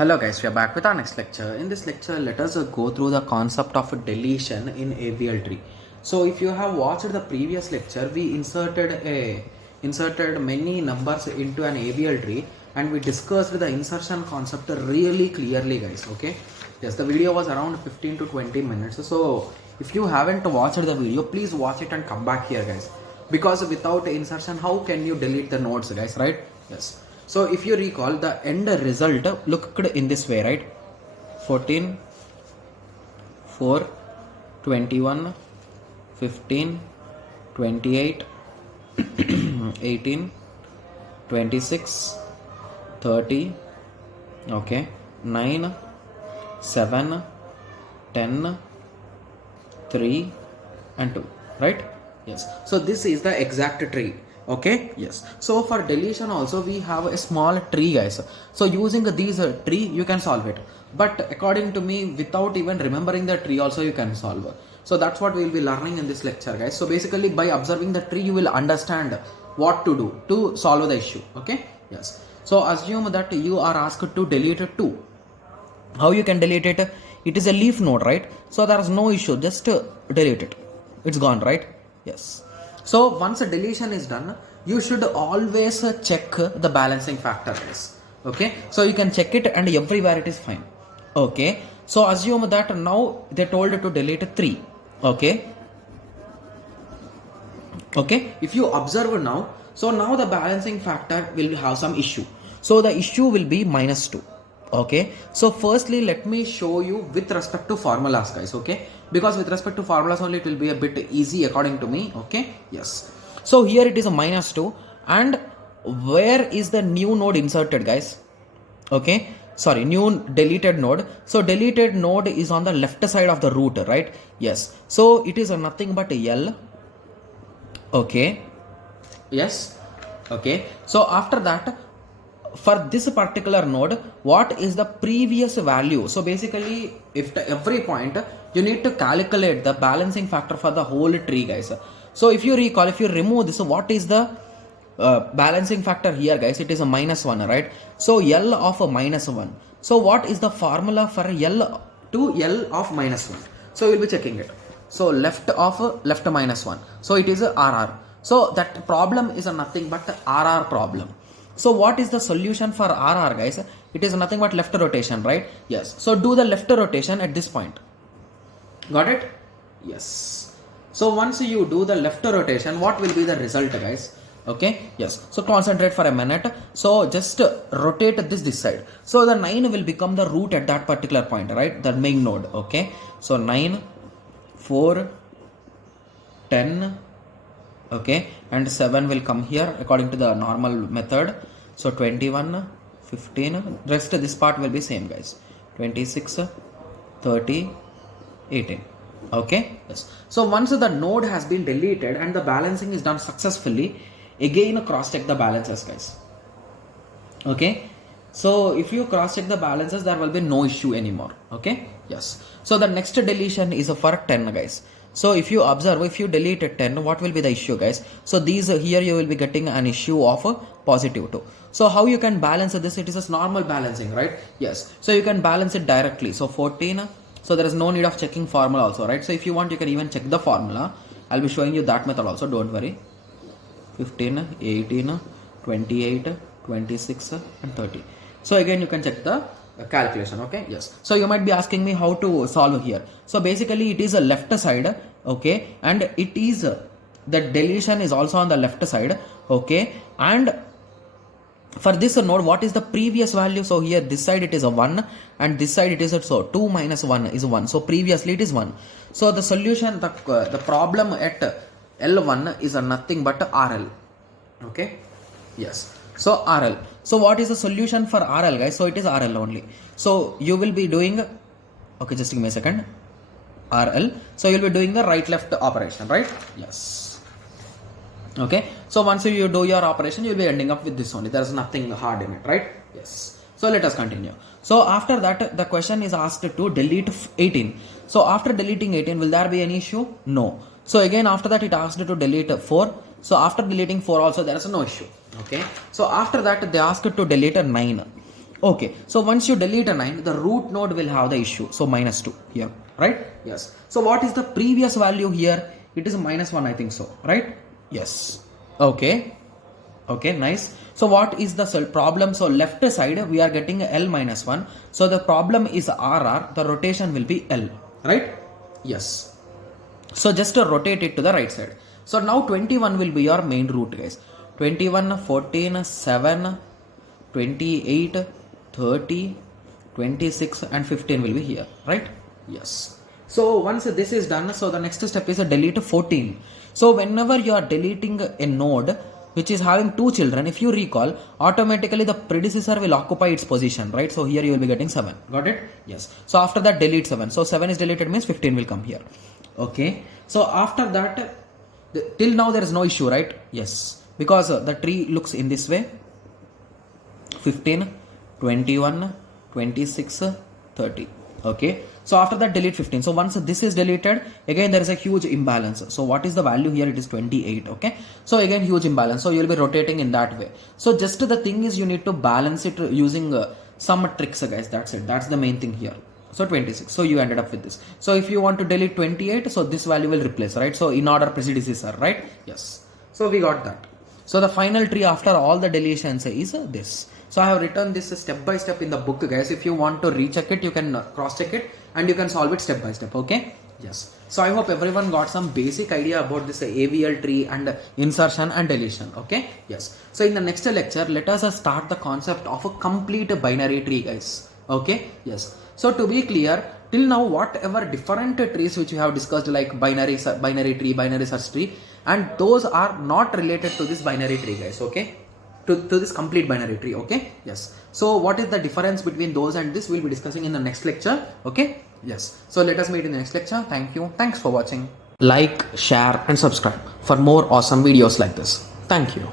Hello guys, we are back with our next lecture. In this lecture, let us go through the concept of deletion in ABL tree. So if you have watched the previous lecture, we inserted many numbers into an ABL tree and we discussed the insertion concept really clearly guys. Okay, yes, the video was around 15 to 20 minutes. So if you haven't watched the video, please watch it and come back here guys, because without insertion how can you delete the nodes guys, right? Yes. So if you recall, the end result looked in this way, right? 14, 4, 21, 15, 28, 18, 26, 30, okay, 9, 7, 10, 3 and 2, right? Yes. So this is the exact tree. Okay, yes. So for deletion also we have a small tree guys. So using these tree you can solve it, but according to me, without even remembering the tree also you can solve. So that's what we will be learning in this lecture guys. So basically by observing the tree you will understand what to do to solve the issue. Okay, yes. So assume that you are asked to delete 2. How you can delete it? It is a leaf node, right? So there is no issue, just delete it, it's gone, right? Yes. So once a deletion is done, you should always check the balancing factor is. Okay, so you can check it and everywhere it is fine. Okay, so assume that now they told to delete 3. Okay, if you observe now, so now the balancing factor will have some issue. So the issue will be -2. Okay, so firstly let me show you with respect to formulas guys. Okay, because with respect to formulas only it will be a bit easy according to me. Okay, yes. So here it is a -2, and where is the new node inserted guys? Okay, sorry, new deleted node. So deleted node is on the left side of the root, right? Yes. So it is nothing but L. Okay, yes. Okay, so after that, for this particular node, what is the previous value? So basically if every point you need to calculate the balancing factor for the whole tree guys. So if you recall, if you remove this, what is the balancing factor here guys? It is a -1, right? So L of a -1. So what is the formula for L to L of -1? So we will be checking it. So left of left -1, so it is a RR. So that problem is a nothing but RR problem. So what is the solution for RR guys? It is nothing but left rotation, right? Yes. So do the left rotation at this point. Got it? Yes. So once you do the left rotation, what will be the result guys? Okay, yes. So concentrate for a minute. So just rotate this side. So the 9 will become the root at that particular point, right? The main node. Okay. So 9, 4, 10, okay, and 7 will come here according to the normal method. So 21, 15, rest this part will be same guys. 26, 30, 18. Okay, yes. So once the node has been deleted and the balancing is done successfully, again cross check the balances guys. Okay, so if you cross check the balances, there will be no issue anymore. Okay, yes. So the next deletion is for 10 guys. So if you observe, if you delete 10, what will be the issue guys? So these here you will be getting an issue of +2. So how you can balance this? It is a normal balancing, right? Yes. So you can balance it directly. So 14, so there is no need of checking formula also, right? So if you want, you can even check the formula. I'll be showing you that method also, don't worry. 15, 18, 28, 26 and 30. So again you can check the calculation. Okay, yes. So you might be asking me how to solve here. So basically it is a left side, okay, and it is the deletion is also on the left side, okay, and for this node what is the previous value? So here this side it is a 1 and this side it is a, so 2 minus 1 is 1. So previously it is 1. So the solution, the problem at L1 is a nothing but RL. Okay, yes. So RL. So what is the solution for RL guys? So it is RL only. So you will be doing, okay, just give me a second. RL. So you'll be doing the right left operation, right? Yes. Okay. So once you do your operation, you'll be ending up with this only. There's nothing hard in it, right? Yes. So let us continue. So after that, the question is asked to delete 18. So after deleting 18, will there be any issue? No. So again, after that, it asked to delete 4. So after deleting 4 also, there is no issue. Okay. So after that, they asked to delete 9. Okay, so once you delete a 9, the root node will have the issue. So minus 2 here, right? Yes. So what is the previous value here? It is minus 1, I think so, right? Yes. Okay. Okay, nice. So what is the problem? So left side we are getting L minus 1. So the problem is RR, the rotation will be L, right? Yes. So just to rotate it to the right side. So now 21 will be your main root, guys. 21, 14, 7, 28, 30, 26 and 15 will be here, right? Yes. So once this is done, so the next step is delete 14. So whenever you are deleting a node which is having two children, if you recall, automatically the predecessor will occupy its position, right? So here you will be getting 7. Got it? Yes. So after that delete 7. So 7 is deleted means 15 will come here. Okay. So after that, till now there is no issue, right? Yes. Because the tree looks in this way. 15, 21, 26, 30. Okay. So after that delete 15. So once this is deleted, again there is a huge imbalance. So what is the value here? It is 28. Okay. So again huge imbalance. So you will be rotating in that way. So just the thing is you need to balance it using some tricks, guys. That's it. That's the main thing here. So 26. So you ended up with this. So if you want to delete 28, so this value will replace, right? So in order predecessor, right? Yes. So we got that. So the final tree after all the deletions is this. So I have written this step by step in the book, guys. If you want to recheck it, you can cross check it and you can solve it step by step. Okay. Yes. So I hope everyone got some basic idea about this AVL tree and insertion and deletion. Okay. Yes. So in the next lecture, let us start the concept of a complete binary tree, guys. Okay. Yes. So to be clear, till now whatever different trees which we have discussed, like binary tree, binary search tree, and those are not related to this binary tree, guys. Okay. To this complete binary tree. Okay. Yes. So what is the difference between those and this we'll be discussing in the next lecture. Okay. Yes. So let us meet in the next lecture. Thank you. Thanks for watching. Like, share and subscribe for more awesome videos like this. Thank you.